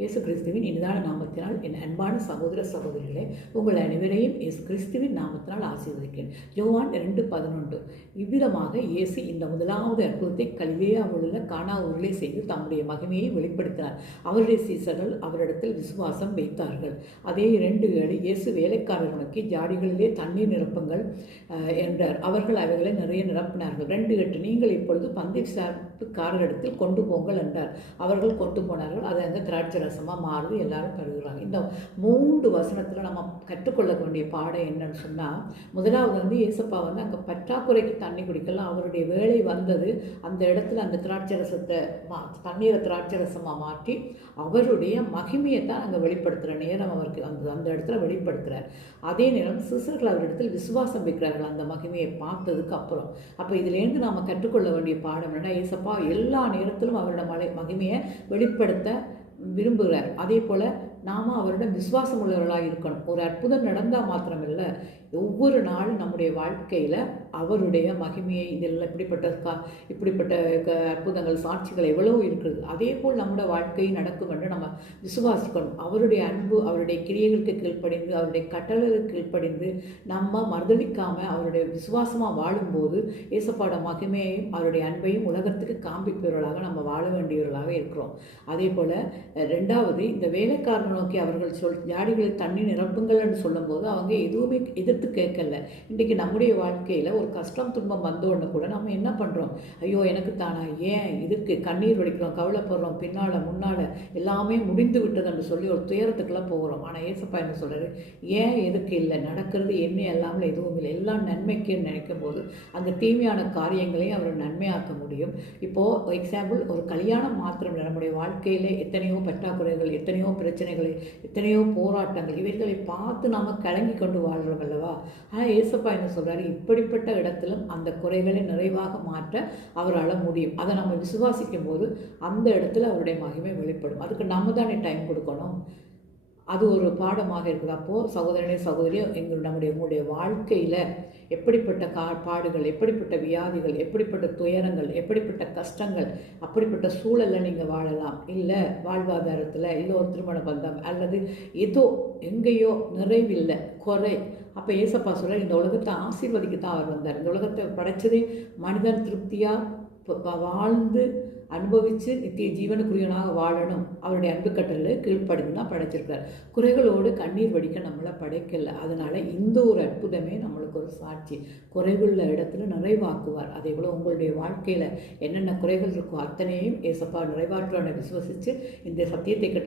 இயேசு கிறிஸ்துவின் இனிதான நாமத்தினால் என் அன்பான சகோதர சகோதரிகளே, உங்கள் அனைவரையும் இயேசு கிறிஸ்துவின் நாமத்தினால் ஆசீர்வதிக்கிறேன். யோவான் 2:11. இவ்விதமாக இயேசு இந்த முதலாவது அற்புதத்தை கலிலேயாவில் உள்ள கானா ஊரிலே செய்து தம்முடைய மகிமையை வெளிப்படுத்தினார். அவருடைய சீசர்கள் அவரிடத்தில் விசுவாசம் வைத்தார்கள். அதே 2:7 இயேசு வேலைக்காரர்கள் நோக்கி ஜாடிகளிலே தண்ணீர் நிரப்புங்கள் என்றார். அவர்கள் அவைகளை நிறைய நிரப்பினார்கள். 2:8 நீங்கள் இப்பொழுது பந்தி சாப்பிட்டுக்காரரிடத்தில் கொண்டு போங்கள் என்றார். அவர்கள் கொண்டு போனார்கள். அது அங்கே திராட்சை ரசமாக மாறுது, எல்லாரும் பருகுறாங்க. இந்த 3 வசனத்தில் நம்ம கற்றுக்கொள்ள வேண்டிய பாடம் என்னன்னு சொன்னால், முதலாவது ஏசப்பா அங்கே பற்றாக்குறைக்கு தண்ணி குடிக்கலாம். அவருடைய வேலை வந்தது. அந்த இடத்துல அந்த திராட்சை ரசத்தை தண்ணீரை திராட்சை ரசமாக மாற்றி அவருடைய மகிமையை தான் அங்கே வெளிப்படுத்துகிற நேரம் அவருக்கு அந்த இடத்துல வெளிப்படுத்துகிறார். அதே நேரம் சிசர்கள் அவரிடத்தில் விசுவாசம் வைக்கிறார்கள் அந்த மகிமையை பார்த்ததுக்கு அப்புறம். அப்போ இதிலேருந்து நாம் கற்றுக்கொள்ள வேண்டிய பாடம் என்னன்னா, ஏசப்பா எல்லா நேரத்திலும் அவரோட மகிமையை வெளிப்படுத்த விரும்புகிறார். அதே போல் நாம் அவரிடம் விசுவாசம் உள்ளவர்களாக இருக்கணும். ஒரு அற்புதம் நடந்தால் மாத்திரமில்லை, ஒவ்வொரு நாளும் நம்முடைய வாழ்க்கையில் அவருடைய மகிமையை இதில் இப்படிப்பட்ட அற்புதங்கள் சாட்சிகள் எவ்வளவு இருக்குது. அதே போல் நம்முடைய வாழ்க்கை நடக்கும் என்று நம்ம விசுவாசிக்கணும். அவருடைய அன்பு, அவருடைய கிரியைகளுக்கு கீழ்ப்படிந்து, அவருடைய கட்டளைகளுக்கு கீழ்ப்படிந்து நம்ம மறுதளிக்காமல் அவருடைய விசுவாசமாக வாழும்போது ஏசப்பாட மகிமையையும் அவருடைய அன்பையும் உலகத்துக்கு காண்பிப்பவர்களாக நம்ம வாழ வேண்டியவர்களாக இருக்கிறோம். அதே போல் 2வது, இந்த வேலைக்காரனை நோக்கி அவர்கள் ஜாடிகளில் தண்ணி நிரப்புங்கள் என்று சொல்லும்போது அவங்க எதுவுமே எதிர்த்து கேட்கல. இன்றைக்கு நம்முடைய வாழ்க்கையில் ஒரு கஷ்டம் துன்பம் வந்தோன்னு கூட நம்ம என்ன பண்ணுறோம், ஐயோ எனக்கு தானா, ஏன் இதுக்கு கண்ணீர் வடிக்கிறோம், கவலைப்படுறோம், முன்னால் எல்லாமே முடிந்து விட்டது என்று சொல்லி ஒரு துயரத்துக்கெல்லாம் போகிறோம். ஆனால் ஏசப்பா என்ன சொல்கிறாரு, ஏன் எதுக்கு இல்லை, நடக்கிறது என்ன எல்லாமே எதுவும் இல்லை, எல்லாம் நன்மைக்குன்னு நினைக்கும் போது அந்த தீமையான காரியங்களையும் அவர் நன்மையாக்க முடியும். இப்போது எக்ஸாம்பிள், ஒரு கல்யாணம் மாத்திரம் நம்முடைய வாழ்க்கையிலே எத்தனையோ பற்றாக்குறைகள், எத்தனையோ பிரச்சனைகள், எத்தனையோ போராட்டங்கள், இவைகளை பார்த்து நாம் கலங்கி கொண்டு வாழ்கிறோம் அல்லவா. ஆனால் ஏசப்பா என்ன சொல்கிறாரு, இப்படிப்பட்ட இடத்திலும் அந்த குறைகளை நிறைவாக மாற்ற அவரால் முடியும். அதை நம்ம விசுவாசிக்கும் போது அந்த இடத்துல அவருடைய மகிமை வெளிப்படும். அதுக்கு நம்ம தானே டைம் கொடுக்கணும். அது ஒரு பாடமாக இருக்குது. அப்போது சகோதரனே சகோதரியோ, நம்முடைய வாழ்க்கையில் எப்படிப்பட்ட பாடுகள், எப்படிப்பட்ட வியாதிகள், எப்படிப்பட்ட துயரங்கள், எப்படிப்பட்ட கஷ்டங்கள், அப்படிப்பட்ட சூழலில் நீங்கள் வாழலாம். இல்லை வாழ்வாதாரத்தில், இல்லை ஒரு திருமண பந்தம் அல்லது ஏதோ எங்கேயோ நிறைவில்லை, குறை. அப்போ ஏசப்பா சொல்ல, இந்த உலகத்தை ஆசீர்வதிக்கத்தான் அவர் வந்தார். இந்த உலகத்தை படைச்சதே மனிதன் திருப்தியாக வாழ்ந்து அனுபவித்து நித்திய ஜீவனுக்குரியவனாக வாழணும், அவருடைய அன்பு கட்டளை கீழ்ப்படிந்து தான் படைச்சிருக்கார். குறைகளோடு கண்ணீர் வடிக்க நம்மளை படைக்கல. அதனால் இந்த ஒரு அற்புதமே நம்மளுக்கு ஒரு சாட்சி. குறைவுள்ள இடத்துல நிறைவாக்குவார். அதே போல் உங்களுடைய வாழ்க்கையில் என்னென்ன குறைகள் இருக்கோ அத்தனையும் ஏசப்பா நிறைவாற்றுவான விசுவசித்து இந்த சத்தியத்தை